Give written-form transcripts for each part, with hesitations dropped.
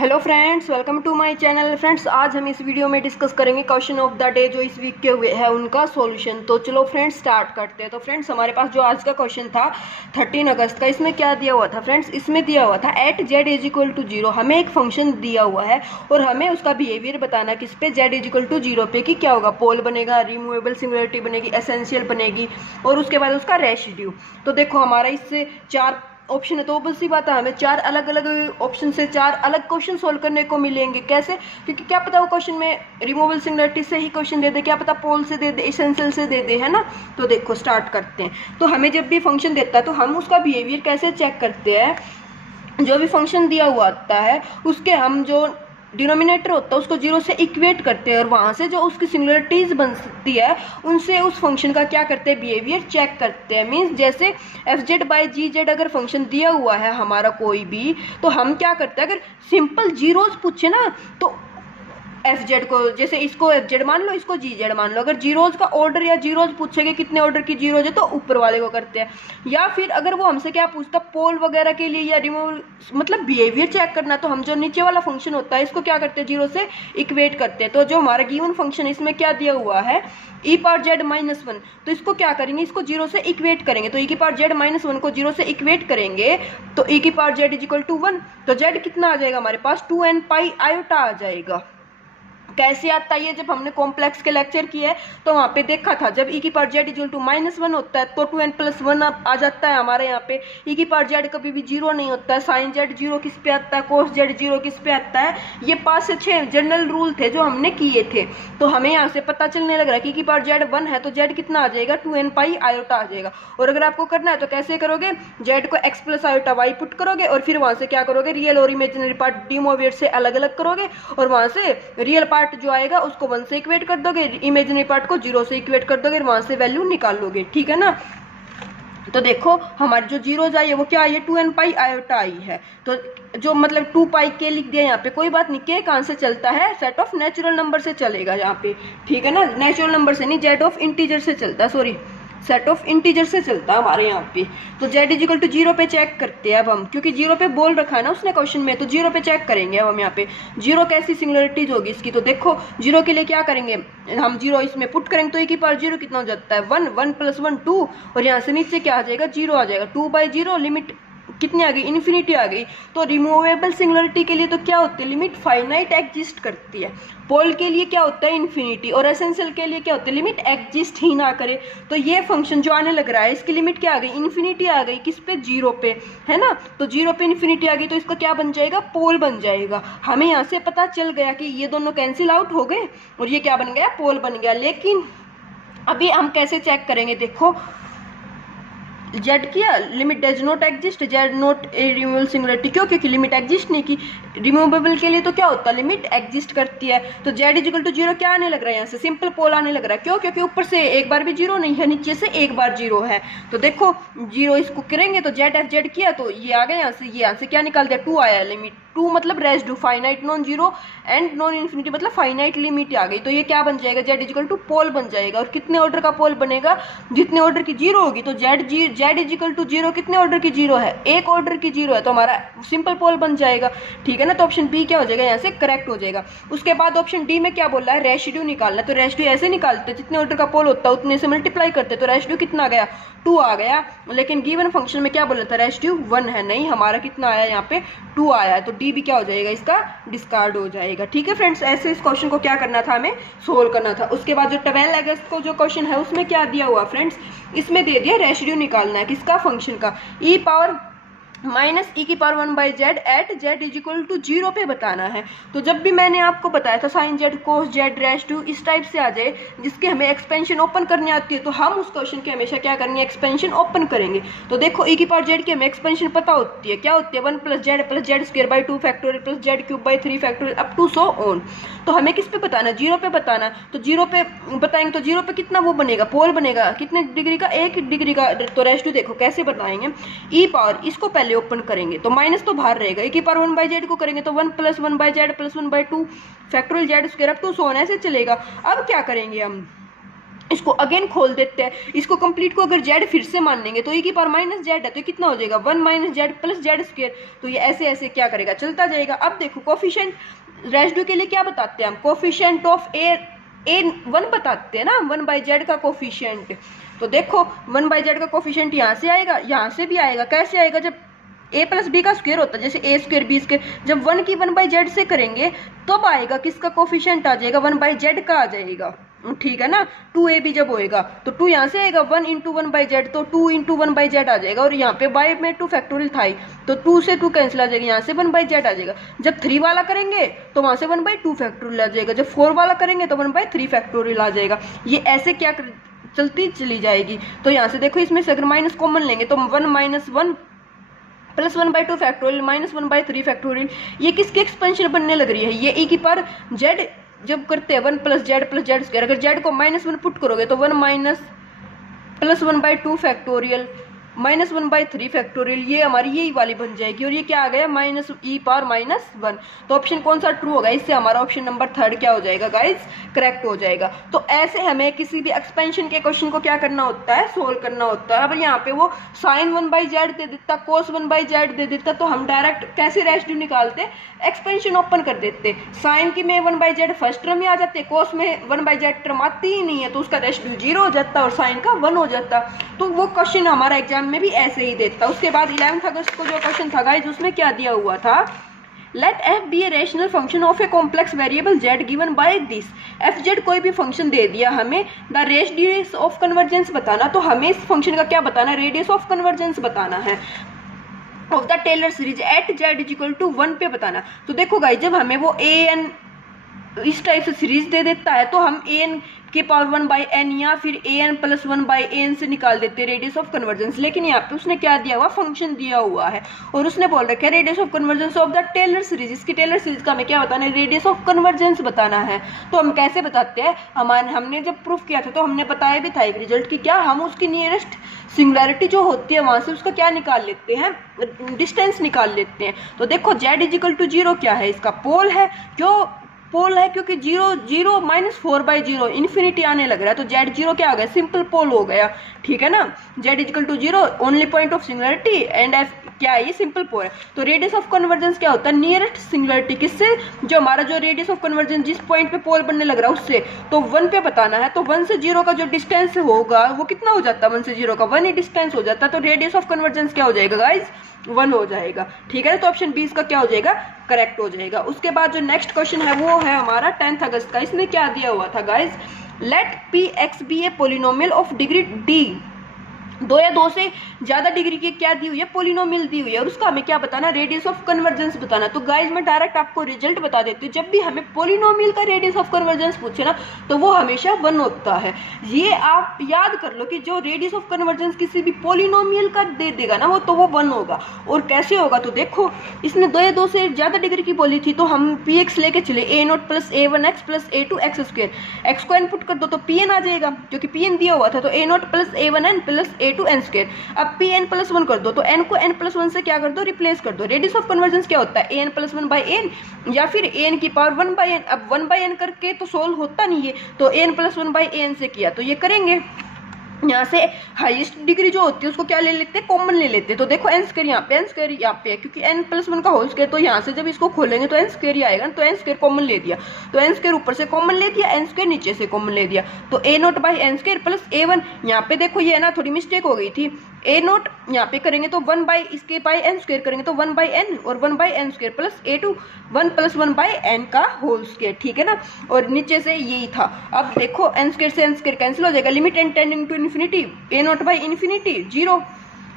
Hello friends, welcome to my channel. Friends, आज हम इस वीडियो में डिस्कस करेंगे क्वेश्चन ऑफ द डे जो इस वीक के हुए हैं उनका सॉल्यूशन। तो चलो फ्रेंड्स स्टार्ट करते हैं। तो फ्रेंड्स, हमारे पास जो आज का क्वेश्चन था 13 अगस्त का, इसमें क्या दिया हुआ था फ्रेंड्स? इसमें दिया हुआ था at Z is equal to 0। हमें एक फंक्शन दिया हुआ है और हमें उसका बिहेवियर बताना किस पे, जेड इज इक्वल टू 0 पे, कि क्या होगा, पोल बनेगा, रिमूवेबल सिंगुलरिटी बनेगी, एसेंशियल बनेगी और उसके बाद उसका रेसिड्यू। तो देखो हमारा इससे चार ऑप्शन है, तो बस सी बात है, हमें चार अलग अलग ऑप्शन से चार अलग क्वेश्चन सोल्व करने को मिलेंगे। कैसे? क्योंकि क्या पता वो क्वेश्चन में रिमूवेबल सिंगुलरिटी से ही क्वेश्चन दे दे, क्या पता पोल से दे दे, एसेंशियल से दे दे, है ना। तो देखो स्टार्ट करते हैं। तो हमें जब भी फंक्शन देता है तो हम उसका बिहेवियर कैसे चेक करते हैं? जो भी फंक्शन दिया हुआ आता है उसके हम जो डिनोमिनेटर होता है उसको 0 से इक्वेट करते हैं और वहाँ से जो उसकी सिंगुलरिटीज बनती है उनसे उस फंक्शन का क्या करते हैं, बिहेवियर चेक करते हैं। मीन्स जैसे F Z by G Z अगर फंक्शन दिया हुआ है हमारा कोई भी, तो हम क्या करते हैं, अगर सिंपल जीरोज पूछे ना तो एफ जेड को, जैसे इसको एफ जेड मान लो, इसको जी जेड मान लो, अगर जीरोज का ऑर्डर या जीरोज पूछेंगे कितने ऑर्डर की जीरोज है तो ऊपर वाले को करते हैं। या फिर अगर वो हमसे क्या पूछता, पोल वगैरह के लिए या रिमूवल, मतलब बिहेवियर चेक करना, तो हम जो नीचे वाला फंक्शन होता है इसको क्या करते हैं, 0 से इक्वेट करते हैं। तो जो हमारा गिवन फंक्शन है इसमें क्या दिया हुआ है, ई पावर जेड माइनस 1, तो इसको क्या करेंगे, इसको 0 से इक्वेट करेंगे। तो ई की पावर जेड माइनस 1 को 0 से इक्वेट करेंगे तो ई की power Z is equal to 1। तो जेड कितना आ जाएगा हमारे पास, 2n पाई आयोटा आ जाएगा। कैसे आता है? ये जब हमने कॉम्प्लेक्स के लेक्चर किए है तो वहाँ पे देखा था, जब ई की पावर जेड इक्वल टू -1 होता है तो 2n + 1 आ जाता है हमारे यहाँ पे। ई की पावर जेड कभी भी 0 नहीं होता है। साइन जेड 0 किस पे आता है, कोस जेड 0 किस पे आता है। ये 5 से 6 जनरल रूल थे जो हमने किए थे। तो हमें यहाँ से पता चलने लग रहा है कि ई की पावर जेड 1 है तो जेड कितना आ जाएगा, 2n पाई आयोटा आ जाएगा। और अगर आपको करना है तो कैसे करोगे, जेड को x + आयोटा y पुट करोगे और फिर वहाँ से क्या करोगे, रियल और इमेजिनरी पार्ट डिमोवेट से अलग अलग करोगे और वहाँ से रियल पार्ट जो आएगा उसको 1 से इक्वेट कर दोगे, इमेजिनरी पार्ट को 0 से इक्वेट कर दोगे, वहां से वैल्यू निकाल लोगे। ठीक है ना। तो देखो हमारी जो जीरोज आई है वो क्या आई है, 2n पाई आयोटा आई है। तो जो मतलब 2 पाई के लिख दिया यहाँ पे, कोई बात नहीं, के कहाँ से चलता है, सेट ऑफ नेचुरल नंबर से चलेगा यहाँ पे। ठीक है ना, नेचुरल नंबर से नहीं, जेड ऑफ इंटीजर से चलता है, सॉरी सेट ऑफ इंटीजर से चलता है हमारे यहाँ पे। तो जेड इज इक्वल टू 0 पे चेक करते हैं अब हम, क्योंकि 0 पे बोल रखा है ना उसने क्वेश्चन में, तो 0 पे चेक करेंगे अब हम यहाँ पे। 0 कैसी सिंगुलरिटीज होगी इसकी, तो देखो 0 के लिए क्या करेंगे हम, 0 इसमें पुट करेंगे तो ए की पावर 0 कितना हो जाता है, 1, 1 + 1 2, और यहाँ से नीचे क्या आ जाएगा, 0 आ जाएगा। 2/0 लिमिट कितनी आ गई, इन्फिनिटी आ गई। तो रिमूवेबल सिंगुलरिटी के लिए तो क्या होती है, लिमिट फाइनाइट एग्जिस्ट करती है। पोल के लिए क्या होता है, इन्फिनिटी। और एसेंशियल के लिए क्या होता है, लिमिट एग्जिस्ट ही ना करे। तो ये फंक्शन जो आने लग रहा है इसकी लिमिट क्या आ गई, इन्फिनिटी आ गई। किस पे, 0 पे, है ना। तो 0 पे इन्फिनिटी आ गई तो इसका क्या बन जाएगा, पोल बन जाएगा। हमें यहाँ से पता चल गया कि ये दोनों कैंसिल आउट हो गए और ये क्या बन गया, पोल बन गया। लेकिन अभी हम कैसे चेक करेंगे, देखो जेड किया, limit does not exist, Z not a removable singularity. क्यों? क्योंकि लिमिट एग्जिस्ट नहीं की। रिमूवेबल के लिए तो क्या होता है, लिमिट एग्जिस्ट करती है। तो जेड इज इक्वल टू 0 क्या आने लग रहा है, यहाँ से सिंपल पोल आने लग रहा है। क्यों? क्योंकि ऊपर से एक बार भी 0 नहीं है, नीचे से एक बार 0 है। तो देखो 0 इसको करेंगे तो जेड एफ जेड किया तो ये आ गया, यहाँ से क्या निकाल दिया, 2 आया। लिमिट 2 मतलब residue, finite non zero and non infinity मतलब फाइनाइट लिमिट आ गई। तो ये क्या बन जाएगा, जेड इज इक्वल टू पोल बन जाएगा। और कितने ऑर्डर का पोल बनेगा, जितने ऑर्डर की 0 होगी। तो जेड इज इक्वल टू 0 कितने ऑर्डर की 0 है, एक ऑर्डर की 0 है, तो हमारा सिंपल पोल बन जाएगा। ठीक है ना। तो ऑप्शन बी क्या हो जाएगा, यहाँ से करेक्ट हो जाएगा। उसके बाद ऑप्शन डी में क्या बोल रहा है, रेसिड्यू निकालना। तो रेसिड्यू ऐसे निकालते, जितने ऑर्डर का पोल होता है उतने से मल्टीप्लाई करते, तो रेसिड्यू कितना आ गया, 2 आ गया। लेकिन गिवन फंक्शन में क्या बोला था, रेसिड्यू 1 है, नहीं हमारा कितना आया, यहाँ पे 2 आया है। तो डी भी क्या हो जाएगा, इसका डिस्कार्ड हो जाएगा। ठीक है फ्रेंड्स, ऐसे इस क्वेश्चन को क्या करना था, हमें सोल्व करना था। उसके बाद जो 12 अगस्त को जो क्वेश्चन है उसमें क्या दिया हुआ फ्रेंड्स, इसमें दे दिया रेसिड्यू निकालना है, किसका, फंक्शन का, ई पावर माइनस ई की power 1/z at Z is equal to 0 पे बताना है। तो जब भी मैंने आपको बताया था sine Z, cos Z, residue इस टाइप से आ जाए जिसके हमें एक्सपेंशन ओपन करनी आती है, तो हम उस क्वेश्चन के हमेशा क्या करेंगे, एक्सपेंशन ओपन करेंगे। तो देखो ई की पावर जेड की हमें एक्सपेंशन पता होती है, क्या होती है, 1 + z+z² 2 + z³ 3 factorial up to so on. तो हमें किस पे बताना, 0 पे बताना। तो 0 पे बताएंगे तो 0 पे कितना वो बनेगा, पोल बनेगा, कितने डिग्री का, 1 डिग्री का। तो रेसिड्यू देखो कैसे बताएंगे, ई पावर इसको पहले ओपन करेंगे तो माइनस तो बाहर रहेगा, e की पावर 1/z को करेंगे तो 1 + 1/z + 1/2 factorial z² up to so on, ऐसे चलेगा। अब क्या करेंगे हम, इसको अगेन खोल देते हैं, इसको कंप्लीट को अगर जेड फिर से मान लेंगे तो e की पावर माइनस जेड है, तो कितना हो जाएगा 1 minus Z plus Z square. तो ये ऐसे ऐसे क्या करेगा, चलता जाएगा। अब देखो कोफिशिएंट रेसिड्यू के लिए क्या बताते हैं हम, कोफिशिएंट ऑफ ए 1 बताते हैं ना, 1/z का कोफिशिएंट। तो देखो 1/z का कोफिशिएंट यहाँ से आएगा, यहाँ से भी आएगा। कैसे आएगा, जब a प्लस बी का स्क्वायर होता है, जैसे a स्क्वायर बी स्क्वायर, जब 1 की 1/z से करेंगे तब आएगा किसका कोफिशिएंट आ जाएगा, 1/z का आ जाएगा, ठीक है ना। 2ab जब होएगा तो 2 यहाँ से आएगा, 1 इंटू 1/z, तो 2 इंटू 1/z आ जाएगा। और यहाँ पे बाय में 2 फैक्टोरियल था ही, तो 2 से 2 कैंसिल आ जाएगा, यहाँ से 1/z आ जाएगा। जब 3 वाला करेंगे तो वहाँ से 1/2 फैक्टोरियल आ जाएगा, जब 4 वाला करेंगे तो 1/3 फैक्टोरियल आ जाएगा। ये ऐसे क्या चलती चली जाएगी। तो यहाँ से देखो इसमें से अगर माइनस कॉमन लेंगे तो 1 minus 1 plus 1/2 factorial minus 1/3 factorial, ये किसकी एक्सपेंशन बनने लग रही है, ये e की पावर z जब करते हैं 1 प्लस जेड स्क्वायर, अगर z को -1 पुट करोगे तो 1 minus plus 1/2 factorial minus 1/3 factorial, ये हमारी यही वाली बन जाएगी। और ये क्या आ गया, माइनस e पावर -1। तो ऑप्शन कौन सा ट्रू होगा, इससे हमारा ऑप्शन नंबर 3 क्या हो जाएगा गाइस, करेक्ट हो जाएगा। तो ऐसे हमें किसी भी एक्सपेंशन के क्वेश्चन को क्या करना होता है, सोल्व करना होता है। अब यहाँ पे वो साइन 1/z दे देता, कोस 1/z दे देता, तो हम डायरेक्ट कैसे रेसिड्यू निकालते, एक्सपेंशन ओपन कर देते। साइन की में 1/z फर्स्ट टर्म ही आ जाते, कोस में 1/z टर्म आती ही नहीं है, तो उसका रेसिड्यू 0 हो जाता और साइन का 1 हो जाता। तो वो क्वेश्चन हमारा एग्जाम में भी ऐसे ही देता। उसके बाद 11 अगस्त को जो क्वेश्चन था गाइस, उसमें क्या दिया हुआ था, let f be a rational function of a complex variable z given by this. fz कोई भी फंक्शन दे दिया हमें, द रेडियस ऑफ कन्वर्जेंस बताना, तो हमें इस फंक्शन का क्या बताना, रेडियस ऑफ कन्वर्जेंस बताना है of the Taylor series at z is equal to 1 पे बताना। तो देखो गाइस, जब हमें वो an इस टाइप से सीरीज दे देता है तो हम an के पावर 1/n या फिर an प्लस 1/n से निकाल देते हैं रेडियस ऑफ कन्वर्जेंस। लेकिन यहाँ पे उसने क्या दिया हुआ, फंक्शन दिया हुआ है और उसने बोल रखा है radius of convergence of the Taylor series. इसकी टेलर सीरीज का हमें क्या बताना है, रेडियस ऑफ कन्वर्जेंस बताना है। तो हम कैसे बताते हैं, हमने जब प्रूफ किया था तो हमने बताया भी था एक रिजल्ट की, क्या हम उसकी नियरेस्ट सिंगुलैरिटी जो होती है वहां से उसका क्या निकाल लेते हैं, डिस्टेंस निकाल लेते हैं। तो देखो z इज इक्वल टू 0 क्या है, इसका पोल है। क्यों पोल है, क्योंकि 0 0 माइनस 4/0 इन्फिनिटी आने लग रहा है, तो z 0 क्या हो गया, सिंपल पोल हो गया, ठीक है ना। z equal to 0 only point of singularity and f क्या है, ये सिंपल पोल है। तो रेडियस ऑफ कन्वर्जेंस क्या होता है, नियरेस्ट सिंगुलैरिटी, किससे, जो हमारा जो रेडियस ऑफ कन्वर्जेंस जिस पॉइंट पे पोल बनने लग रहा है उससे, तो 1 पे बताना है। तो 1 से 0 का जो डिस्टेंस होगा वो कितना हो जाता है, 1 से 0 का 1 ही डिस्टेंस हो जाता है। तो रेडियस ऑफ कन्वर्जेंस क्या हो जाएगा गाइज, 1 हो जाएगा, ठीक है। तो ऑप्शन 20 का क्या हो जाएगा, करेक्ट हो जाएगा। उसके बाद जो नेक्स्ट क्वेश्चन है वो है हमारा 10 अगस्त का। इसमें क्या दिया हुआ था guys, let px be a polynomial of degree d, 2 या 2 से ज्यादा डिग्री की क्या दी हुई है, पोलिनोमियल दी हुई है, और उसका हमें क्या बताना, रेडियस ऑफ कन्वर्जेंस बताना। तो गाइज मैं डायरेक्ट आपको रिजल्ट बता देती हूँ, जब भी हमें पोलिनोमियल का रेडियस ऑफ कन्वर्जेंस पूछे ना तो वो हमेशा 1 होता है। ये आप याद कर लो कि जो रेडियस ऑफ कन्वर्जेंस किसी भी पोलिनोमियल का दे देगा ना वो, तो वो 1 होगा। और कैसे होगा, तो देखो इसने 2 या 2 से ज्यादा डिग्री की बोली थी, तो हम px लेके चले, a0 plus a1x plus a2x square, x को इनपुट कर दो तो pn आ जाएगा, क्योंकि pn दिया हुआ था। तो a0 plus a1n plus a2n square, अब pn प्लस 1 कर दो, तो n को n प्लस 1 से क्या कर दो, रिप्लेस कर दो। रेडियस ऑफ कन्वर्जेंस क्या होता है, an प्लस 1/n या फिर an की पावर 1/n। अब 1/n करके तो सोल्व होता नहीं है, तो n प्लस 1/n से किया, तो ये करेंगे। यहाँ से हाईएस्ट डिग्री जो होती है उसको क्या ले लेते हैं, कॉमन ले लेते हैं। तो देखो n स्क्वायर यहाँ पे, n स्क्वायर यहाँ पे है, क्योंकि n प्लस 1 का होल स्क्वायर, तो यहाँ से जब इसको खोलेंगे तो n स्क्वायर ही आएगा, तो n स्क्वायर कॉमन ले दिया, तो n स्क्वायर ऊपर से कॉमन ले दिया, n स्क्वायर नीचे से कॉमन ले दिया, तो a0/n स्क्वायर प्लस a1। यहाँ पे देखो ये ना थोड़ी मिस्टेक हो गई थी, a0 यहाँ पे करेंगे तो 1 बाई इसके बाई n स्क्वायर करेंगे तो 1/n और 1/n square plus a2 1 plus 1/n का होल स्क्वायर, ठीक है ना। और नीचे से यही था। अब देखो n स्क्वायर से n स्क्वायर कैंसिल हो जाएगा, limit n tending to infinity, a0 by infinity 0,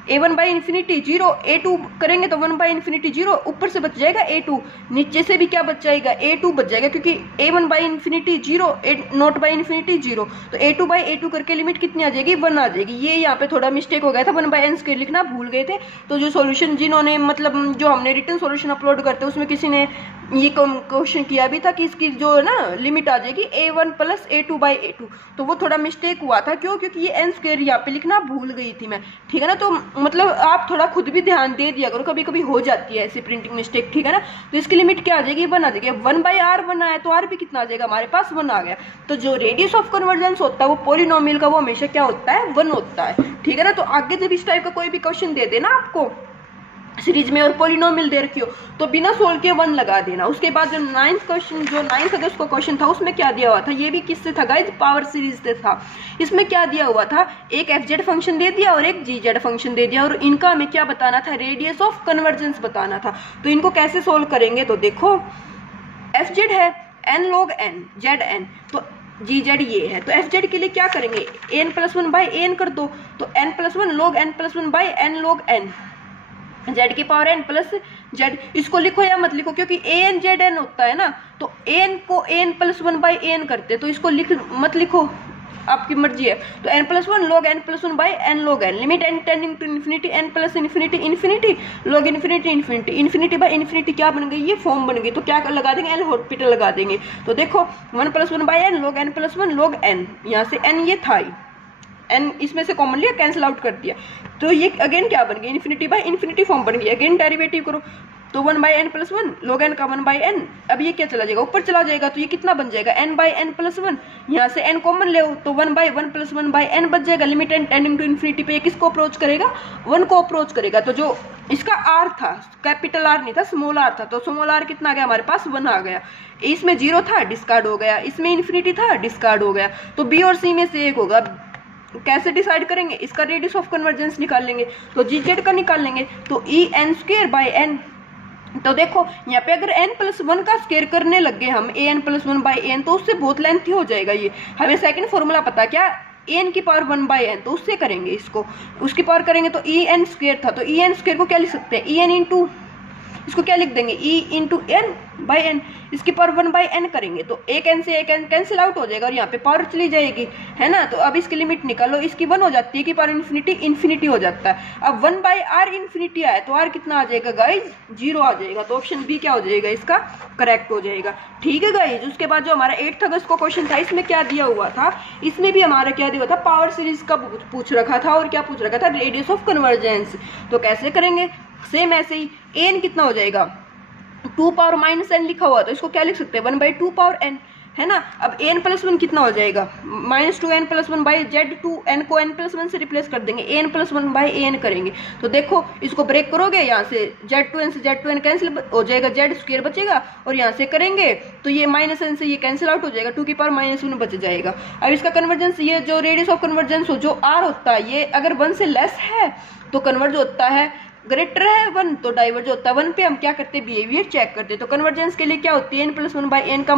a1 by infinity 0, a2 करेंगे तो 1 बाई इन्फिनिटी 0, ऊपर से बच जाएगा a2, नीचे से भी क्या बच जाएगा, a2 बच जाएगा, क्योंकि a1 by infinity 0, a0 by infinity 0, तो a2 बाई a2 करके लिमिट कितनी आ जाएगी, 1 आ जाएगी। ये यहाँ पे थोड़ा मिस्टेक हो गया था, 1/n स्क्वायर लिखना भूल गए थे। तो जो सॉल्यूशन जिन्होंने मतलब जो हमने रिटन सॉल्यूशन अपलोड करते उसमें किसी ने ये क्वेश्चन किया भी था कि इसकी जो ना लिमिट आ जाएगी a1 plus a2 by a2, तो वो थोड़ा मिस्टेक हुआ था। क्यों, क्योंकि ये n स्क्वायर यहाँ पे लिखना भूल गई थी मैं, ठीक है ना। तो मतलब आप थोड़ा खुद भी ध्यान दे दिया करो, कभी कभी हो जाती है ऐसी प्रिंटिंग मिस्टेक, ठीक है ना। तो इसकी लिमिट क्या आ जाएगी, 1 आ जाएगी। 1/r बना है तो r भी कितना आ जाएगा, हमारे पास 1 आ गया। तो जो रेडियस ऑफ कन्वर्जेंस होता है वो पॉलिनोमियल का वो हमेशा क्या होता है, 1 होता है, ठीक है ना। तो आगे जब इस टाइप का कोई भी क्वेश्चन दे देना आपको सीरीज में और पॉलिनोमियल दे रखी हो तो बिना सोल्व के 1 लगा देना। उसके बाद जो 9th अगस्त को क्वेश्चन था उसमें क्या दिया हुआ था, ये भी किससे था गाइस, पावर सीरीज से था। इसमें क्या दिया हुआ था, एक fz फंक्शन दे दिया और एक gz फंक्शन दे दिया और इनका हमें क्या बताना था, रेडियस ऑफ कन्वर्जेंस बताना था। तो इनको कैसे सोल्व करेंगे, तो देखो fz है n log n zn, तो gz ये है, तो fz के लिए क्या करेंगे, n+1/n कर दो, तो n+1 log n+1/n log n z की पावर n प्लस z। इसको लिखो या मत लिखो क्योंकि an zn होता है ना, तो n को n+1/n करते, तो इसको मत लिखो, आपकी मर्जी है। तो n+1 log n+1/n log n, limit n tending to infinity n plus infinity infinity log infinity infinity, infinity by infinity क्या बन गई, ये फॉर्म बन गई। तो क्या लगा देंगे, एल हॉस्पिटल लगा देंगे। तो देखो 1+1/n log n+1 log n, यहाँ से n ये था n इसमें से कॉमन लिया, कैंसिल आउट कर दिया, तो ये अगेन क्या बन गई, इन्फिनिटी बाय इन्फिनिटी फॉर्म बन गई। अगेन डेरिवेटिव करो तो 1/n+1 log n का 1/n, अब ये क्या चला जाएगा, ऊपर चला जाएगा, तो ये कितना बन जाएगा, n/n+1, यहाँ से n कॉमन ले तो 1/1+1/n बच जाएगा। Limit n tending to infinity पे किसको अप्रोच करेगा, 1 को अप्रोच करेगा। तो जो इसका r था, कैपिटल R नहीं था, स्मॉल r था, तो स्मॉल r कितना आ गया, हमारे पास 1 आ गया। इसमें 0 था, डिस्कार्ड हो गया, इसमें इन्फिनिटी था, डिस्कार्ड हो गया। तो b और c में से एक होगा। कैसे डिसाइड करेंगे, इसका रेडियस ऑफ कन्वर्जेंस निकाल लेंगे, तो gz का निकाल लेंगे, तो en²/n। तो देखो यहाँ पे अगर n+1 का स्क्वायर करने लग गए हम an+1/n, तो उससे बहुत लेंथी हो जाएगा ये। हमें सेकंड फॉर्मूला पता क्या, n की पावर 1/n, तो उससे करेंगे इसको, उसकी पावर करेंगे तो en² था, तो en² को क्या लिख सकते हैं, en इंटू, इसको क्या लिख देंगे, e इंटू n/n, इसकी पावर 1/n करेंगे तो एक n से एक n कैंसिल आउट हो जाएगा और यहाँ पे पावर चली जाएगी, है ना। तो अब इसकी लिमिट निकालो, इसकी 1 हो जाती है कि पावर इन्फिनिटी हो जाता है। अब 1/r इन्फिनिटी आया तो r कितना आ जाएगा गाइज, 0 आ जाएगा। तो ऑप्शन बी क्या हो जाएगा, इसका करेक्ट हो जाएगा, ठीक है गाइज। उसके बाद जो हमारा 8th अगस्त को क्वेश्चन था, इसमें क्या दिया हुआ था, इसमें भी हमारा क्या दिया हुआ था, पावर सीरीज का पूछ रखा था और क्या पूछ रखा था, रेडियस ऑफ कन्वर्जेंस। तो कैसे करेंगे, सेम ऐसे ही, n कितना हो जाएगा, 2 पावर -n लिखा हुआ, तो इसको क्या लिख सकते हैं, 1/2 पावर n, है ना। अब n+1 कितना हो जाएगा, -2n+1/z2, n को n+1 से रिप्लेस कर देंगे, n+1/n करेंगे। तो देखो इसको ब्रेक करोगे, यहाँ से z2n से z2n कैंसिल हो जाएगा, z² बचेगा, और यहाँ से करेंगे तो ये -n से ये कैंसिल आउट हो जाएगा, 2 की पावर -1 बच जाएगा। अब इसका कन्वर्जेंस, ये जो रेडियस ऑफ कन्वर्जेंस हो, जो r होता है, ये अगर 1 से लेस है तो कन्वर्ज होता है, ग्रेटर है 1 तो डाइवर्ज होता है 1 पे। हम क्या करते हैं, बिहेवियर चेक करते हैं। तो कन्वर्जेंस के लिए क्या होती है, n+1/n का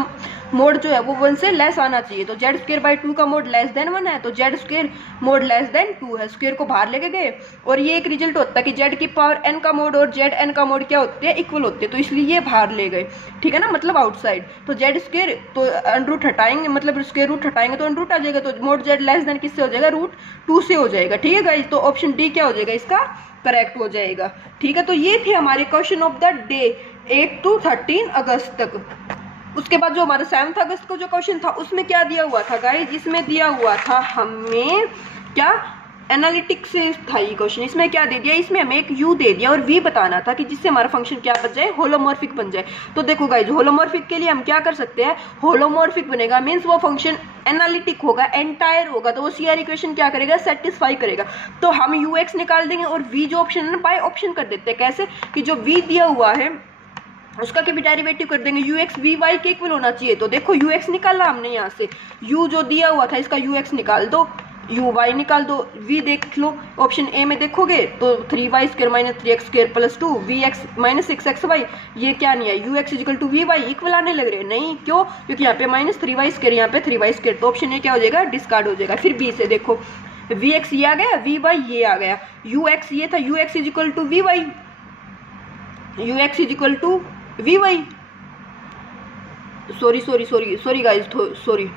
मोड जो है वो 1 से लेस आना चाहिए। तो z²/2 का मोड लेस देन 1 है, तो z² मोड लेस देन 2 है, स्क्वायर को बाहर लेके गए, और ये एक रिजल्ट होता है कि z की पावर n का मोड और zn का मोड क्या होते हैं, इक्वल होते हैं, तो इसलिए ये बाहर ले गए, ठीक है ना, मतलब आउटसाइड। तो z² तो अंडर हटाएंगे, मतलब स्क्वायर रूट हटाएंगे तो अंडर आ जाएगा, तो मोड z लेस देन किससे हो जाएगा, √2 से हो जाएगा, ठीक है गाइस। तो ऑप्शन डी क्या हो जाएगा, इसका करेक्ट हो जाएगा, ठीक है। तो ये थे हमारे question of the day 8 to 13 अगस्त तक। उसके बाद जो हमारा 7 अगस्त को जो क्वेश्चन था उसमें क्या दिया हुआ था गाइस, इसमें दिया हुआ था हमें क्या, एनालिटिक्स से था ये क्वेश्चन। इसमें क्या दे दिया, इसमें हमें एक u दे दिया और v बताना था कि जिससे हमारा फंक्शन क्या बन जाए, होलोमॉर्फिक बन जाए। तो देखो गाइज, होलोमॉर्फिक के लिए हम क्या कर सकते हैं, होलोमॉर्फिक बनेगा मीन्स वो फंक्शन एनालिटिक होगा, एंटायर होगा, तो वो CR इक्वेशन क्या करेगा, सेटिस्फाई करेगा। तो हम ux निकाल देंगे और v जो ऑप्शन है ना, बाय ऑप्शन कर देते हैं। कैसे कि जो v दिया हुआ है उसका क्या भी डेरिवेटिव कर देंगे, ux vy के इक्वल होना चाहिए। तो देखो ux निकाला हमने, यहाँ से u जो दिया हुआ था इसका ux निकाल दो, uy निकाल दो, v देख लो, ऑप्शन ए में देखोगे तो 3y² - 3x² + 2 vx - 6xy, ये क्या नहीं है, ux = vy इक्वल आने लग रहे हैं, नहीं क्यों, क्योंकि यहाँ पे -3y², यहाँ पे 3y², तो ऑप्शन ए क्या हो जाएगा, डिस्कार्ड हो जाएगा। फिर b से देखो, vx ये आ गया, vy ये आ गया, ux ये था, ux = vy, ux = vy, sorry guys, sorry,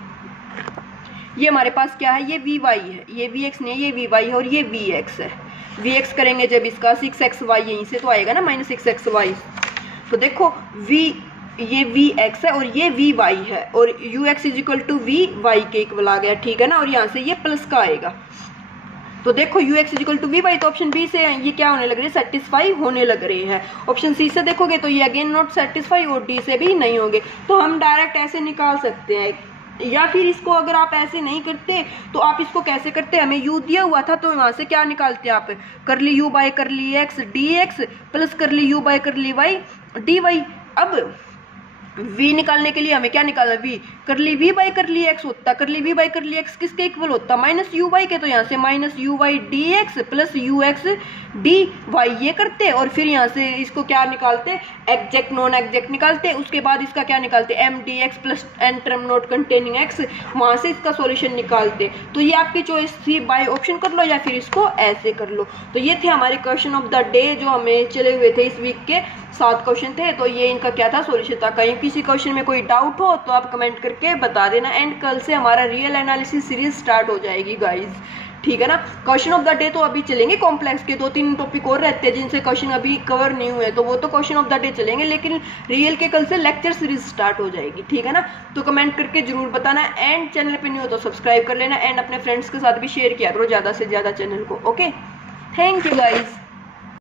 ये हमारे पास क्या है, ये vy है, ये vx नहीं है, ये vy है और ये vx है। vx करेंगे जब इसका 6xy, यहीं से तो आएगा ना -6xy। तो देखो ये vx है और ये vy है और ux = vy के इक्वल आ गया, ठीक है ना, और यहाँ से ये प्लस का आएगा, तो देखो U X equal to V Y, तो ऑप्शन बी से ये क्या होने लग रही है, सेटिस्फाई होने लग रही है। ऑप्शन सी से देखोगे तो ये अगेन नॉट सेटिस्फाई, और डी से भी नहीं होंगे। तो हम डायरेक्ट ऐसे निकाल सकते हैं, या फिर इसको अगर आप ऐसे नहीं करते तो आप इसको कैसे करते, हमें यू दिया हुआ था तो वहाँ से क्या निकालते हैं आप, कर ली यू बाई कर ली एक्स डी एक्स प्लस कर ली यू बाई कर ली वाई डी वाई। अब v निकालने के लिए हमें क्या निकालना, v कर ली v बाई कर ली x होता, कर ली v बाई कर ली x किसके इक्वल होता, माइनस यू वाई के, तो यहाँ से minus U Y D X plus U X D Y ये करते, और फिर यहाँ से इसको क्या निकालते, एग्जैक्ट नॉन एग्जैक्ट निकालते, उसके बाद इसका क्या निकालते, M D X plus N term not containing X, वहाँ से इसका सॉल्यूशन निकालते। तो ये आपकी चॉइस थी, बाय ऑप्शन कर लो या फिर इसको ऐसे कर लो। तो ये थे हमारे क्वेश्चन ऑफ द डे जो हमें चले हुए थे, इस वीक के 7 क्वेश्चन थे। तो ये इनका क्या था, सॉल्यूशन था। कहीं किसी क्वेश्चन में कोई डाउट हो तो आप कमेंट करके बता देना, एंड कल से हमारा रियल एनालिसिस सीरीज स्टार्ट हो जाएगी गाइज, ठीक है ना। क्वेश्चन ऑफ द डे तो अभी चलेंगे, कॉम्प्लेक्स के 2-3 टॉपिक और रहते हैं जिनसे क्वेश्चन अभी कवर नहीं हुए, तो वो तो क्वेश्चन ऑफ द डे चलेंगे, लेकिन रियल के कल से लेक्चर सीरीज स्टार्ट हो जाएगी, ठीक है ना। तो कमेंट करके जरूर बताना, एंड चैनल पे नहीं हो तो सब्सक्राइब कर लेना, एंड अपने फ्रेंड्स के साथ भी शेयर किया करो ज़्यादा से ज़्यादा चैनल को। Okay, thank you guys.